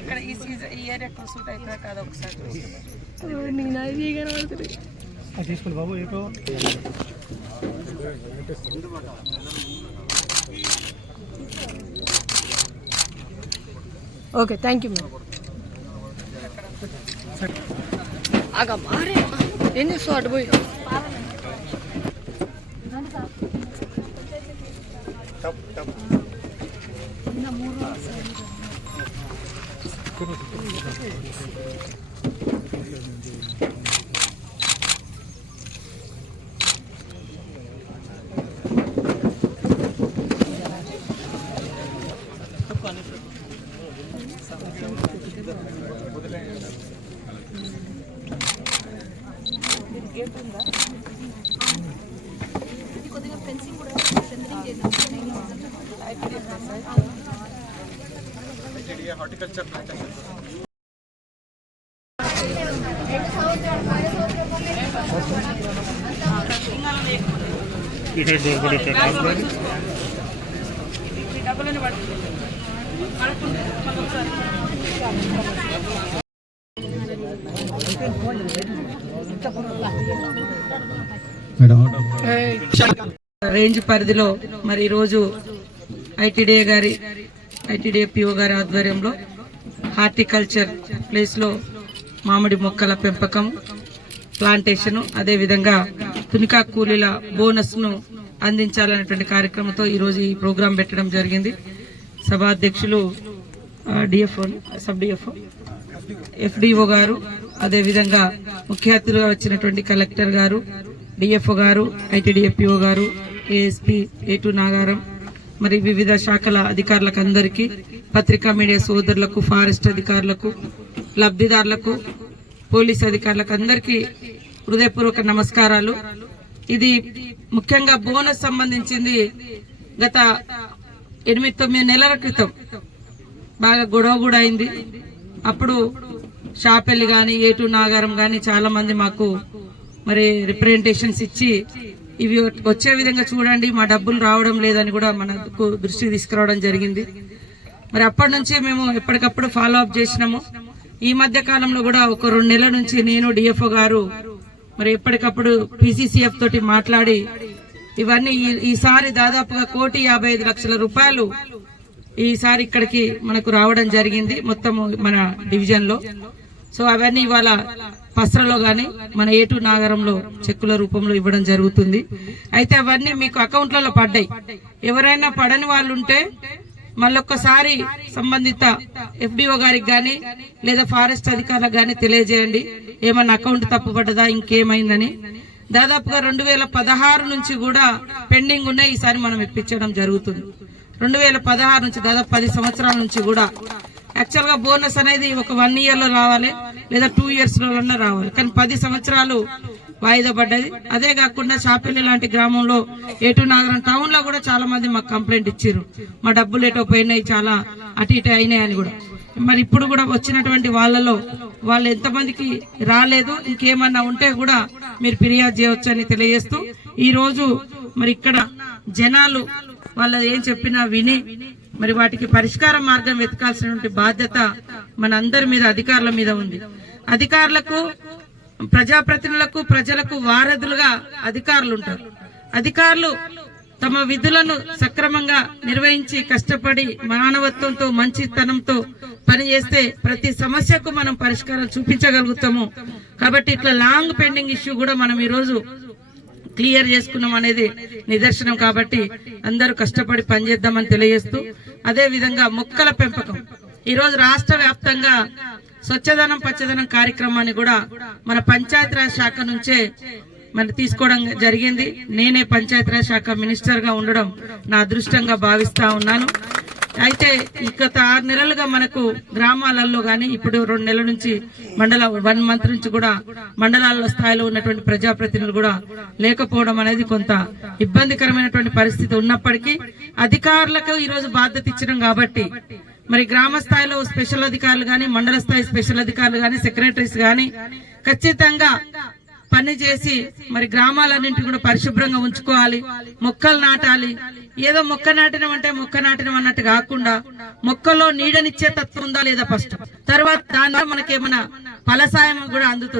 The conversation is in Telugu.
ఇక్కడ ఈ ఏరియా సూట్ అవుతుందా కాదు ఒకసారి తీసుకోండి బాబు. ఏటో ఓకే, థ్యాంక్ యూ మ్యామ్. ఆగా మారే ఏం చేస్తావు అటు పోయి. హార్టికల్చర్ రేంజ్ పరిధిలో మరి ఈరోజు ఐటీడీఏ పిఓ గారి ఆధ్వర్యంలో హార్టికల్చర్ ప్లేస్ లో మామిడి మొక్కల పెంపకం, ప్లాంటేషన్, అదేవిధంగా తునికా కూలీల బోనస్ ను అందించాలనేటువంటి కార్యక్రమంతో ఈరోజు ఈ ప్రోగ్రాం పెట్టడం జరిగింది. సభాధ్యక్షులు డిఎఫ్ఓ, సబ్ డిఎఫ్ఓ, ఎఫ్డిఓ గారు, అదేవిధంగా ముఖ్య అతిథులుగా వచ్చినటువంటి కలెక్టర్ గారు, డిఎఫ్ఓ గారు, ఐటీడీఏ పిఓ గారు, ఏఎస్పీ ఏటు నాగారం, మరి వివిధ శాఖల అధికారులకు అందరికీ, పత్రికా మీడియా సోదరులకు, ఫారెస్ట్ అధికారులకు, లబ్ధిదారులకు, పోలీస్ అధికారులకు అందరికీ హృదయపూర్వక నమస్కారాలు. ఇది ముఖ్యంగా బోనస్ సంబంధించింది. గత 8-9 నెలల క్రితం బాగా గొడవ కూడా అయింది. అప్పుడు షాపెల్లి గాని, ఏటు నాగారం గాని చాలా మంది మాకు మరి రిప్రజెంటేషన్స్ ఇచ్చి ఇవి వచ్చే విధంగా చూడండి, మా డబ్బులు రావడం లేదని కూడా మనకు దృష్టికి తీసుకురావడం జరిగింది. మరి అప్పటి నుంచి మేము ఎప్పటికప్పుడు ఫాలో అప్ చేసినాము. ఈ మధ్య కాలంలో కూడా ఒక 2 నెలల నుంచి నేను, డిఎఫ్ఓ గారు మరి ఎప్పటికప్పుడు పిసిసిఎఫ్ తోటి మాట్లాడి ఇవన్నీ ఈసారి దాదాపుగా 1,55,00,000 రూపాయలు ఈసారి ఇక్కడికి మనకు రావడం జరిగింది మొత్తం మన డివిజన్ లో. సో అవన్నీ ఇవాళ పస్రలో గాని మన ఏటు నాగరంలో చెక్కుల రూపంలో ఇవ్వడం జరుగుతుంది. అయితే అవన్నీ మీకు అకౌంట్లలో పడ్డాయి. ఎవరైనా పడని వాళ్ళు ఉంటే మళ్ళొక్కసారి సంబంధిత ఎఫ్డిఓ గారికి గాని లేదా ఫారెస్ట్ అధికారులకు గాని తెలియజేయండి, ఏమన్నా అకౌంట్ తప్పుపడ్డదా, ఇంకేమైందని. దాదాపుగా 2016 నుంచి కూడా పెండింగ్ ఉన్నాయి. ఈసారి మనం ఇప్పించడం జరుగుతుంది. 2016 నుంచి దాదాపు 10 సంవత్సరాల నుంచి కూడా యాక్చువల్ గా బోనస్ అనేది ఒక 1 ఇయర్ లో రావాలి లేదా 2 ఇయర్స్ లో రావాలి, కానీ 10 సంవత్సరాలు వాయిదా పడ్డది. అదే కాకుండా షాపెల్లి లాంటి గ్రామంలో ఏటు నాగరం టౌన్ లో కూడా చాలా మంది మాకు కంప్లైంట్ ఇచ్చారు, మా డబ్బులు ఏటో పోయినాయి, చాలా అటు ఇటు అయినాయి అని కూడా. మరి ఇప్పుడు కూడా వచ్చినటువంటి వాళ్ళలో వాళ్ళు ఎంతమందికి రాలేదు, ఇంకేమన్నా ఉంటే కూడా మీరు ఫిర్యాదు చేయవచ్చు అని తెలియజేస్తూ, ఈ రోజు మరి ఇక్కడ జనాలు వాళ్ళ ఏం చెప్పినా విని మరి వాటికి పరిష్కార మార్గం వెతకాల్సినటువంటి బాధ్యత మన అందరి మీద, అధికారుల మీద ఉంది. అధికారులకు, ప్రజాప్రతినిధులకు, ప్రజలకు వారధులుగా అధికారులు ఉంటారు. అధికారులు తమ విధులను సక్రమంగా నిర్వహించి కష్టపడి మానవత్వంతో, మంచితనంతో పనిచేస్తే ప్రతి సమస్యకు మనం పరిష్కారం చూపించగలుగుతాము. కాబట్టి ఇట్లా లాంగ్ పెండింగ్ ఇష్యూ కూడా మనం ఈరోజు క్లియర్ చేసుకున్నాం అనేది నిదర్శనం. కాబట్టి అందరూ కష్టపడి పనిచేద్దామని తెలియజేస్తూ, అదే విధంగా మొక్కల పెంపకం ఈరోజు రాష్ట్ర వ్యాప్తంగా స్వచ్ఛదనం పచ్చదనం కార్యక్రమాన్ని కూడా మన పంచాయతీరాజ్ శాఖ నుంచే మరి తీసుకోవడం జరిగింది. నేనే పంచాయతీరాజ్ శాఖ మినిస్టర్ గా ఉండడం నా అదృష్టంగా భావిస్తా ఉన్నాను. అయితే గత 6 నెలలుగా మనకు గ్రామాలలో గాని, ఇప్పుడు 2 నెలల నుంచి 1 మంత్ నుంచి కూడా మండలాల స్థాయిలో ఉన్నటువంటి ప్రజాప్రతినిధులు కూడా లేకపోవడం అనేది కొంత ఇబ్బందికరమైనటువంటి పరిస్థితి ఉన్నప్పటికీ అధికారులకు ఈరోజు బాధ్యత ఇచ్చడం కాబట్టి మరి గ్రామ స్థాయిలో స్పెషల్ అధికారులు గాని, మండల స్థాయి స్పెషల్ అధికారులు గాని, సెక్రటరీస్ గాని ఖచ్చితంగా పని చేసి మరి గ్రామాలన్నింటినీ కూడా పరిశుభ్రంగా ఉంచుకోవాలి, మొక్కలు నాటాలి. ఏదో మొక్క నాటినం అంటే మొక్క నాటినం అన్నట్టు కాకుండా మొక్కల్లో నీడనిచ్చే తత్వం ఉందా లేదా ఫస్ట్, తర్వాత దానివల్ల మనకేమైనా ఫలసాయం కూడా అందుతుంది.